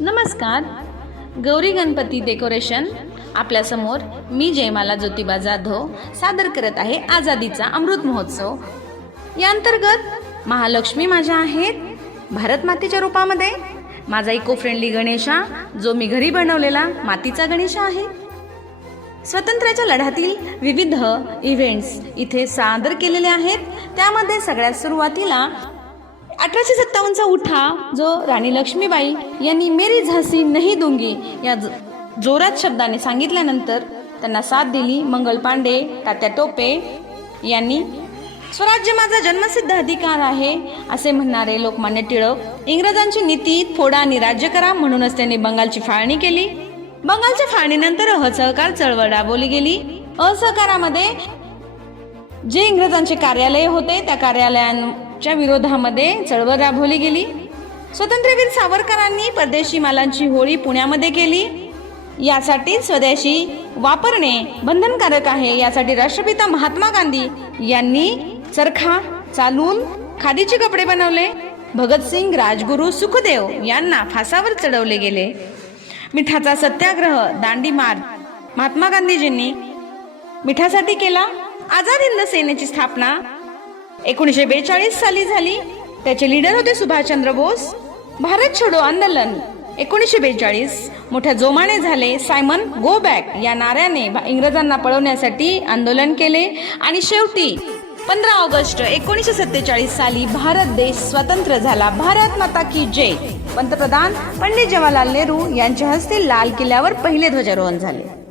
नमस्कार. गौरी गणपती डेकोरेशन. आपल्यासमोर मी जयमाला ज्योतिबा जाधव सादर करत आहे आझादीचा अमृत महोत्सव. या अंतर्गत महालक्ष्मी माझ्या आहेत. भारत मातेच्या रूपामध्ये. माझा इको फ्रेंडली गणेशा जो मी घरी बनवलेला मातीचा गणेशा आहे. स्वातंत्र्याच्या लढ्यातील विविध इव्हेंट्स इथे सादर केलेले आहेत. त्यामध्ये सगळ्यात सुरुवातीला अठराशे सत्तावन्नचा उठा जो राणी लक्ष्मीबाई यांनी मेरी झासी नाही दुंगी या जोरात शब्दाने सांगितल्यानंतर त्यांना साथ दिली मंगल पांडे तात्या टोपे यांनी स्वराज्य माझा जन्मसिद्ध अधिकार आहे असे म्हणणारे लोकमान्य टिळक इंग्रजांची नीती फोडा आणि राज्य करा म्हणूनच त्यांनी बंगालची फाळणी केली. बंगालच्या फाळणीनंतर असहकार चळवळ राबवली गेली. असहकारामध्ये जे इंग्रजांचे कार्यालय होते त्या कार्यालयांच्या विरोधामध्ये चळवळ राबवली गेली. स्वातंत्र्यवीर सावरकरांनी परदेशी मालांची होळी पुण्यामध्ये केली. यासाठी स्वदेशी वापरणे बंधनकारक आहे यासाठी राष्ट्रपिता महात्मा गांधी यांनी चरखा चालून खादीचे कपडे बनवले. भगतसिंग राजगुरू सुखदेव यांना फासावर चढवले गेले. मिठाचा सत्याग्रह दांडी मार्ग महात्मा गांधीजींनी मिठासाठी केला. आझाद हिंद सेनेची स्थापना. एकोणीसशे बेचाळीस साली झाली. त्याचे लीडर होते सुभाषचंद्र बोस. भारत छोडो आंदोलन. एकोणीसशे बेचाळीस. मोठ्या जोमाने झाले सायमन गो बॅक या नाऱ्याने भा- इंग्रजांना पळवण्यासाठी आंदोलन केले. आणि शेवटी पंधरा ऑगस्ट एकोणीसशे सत्तेचाळीस साली भारत देश स्वतंत्र झाला. भारत माता की जय. पंतप्रधान पंडित जवाहरलाल नेहरू यांच्या हस्ते लाल किल्ल्यावर पहिले ध्वजारोहण झाले.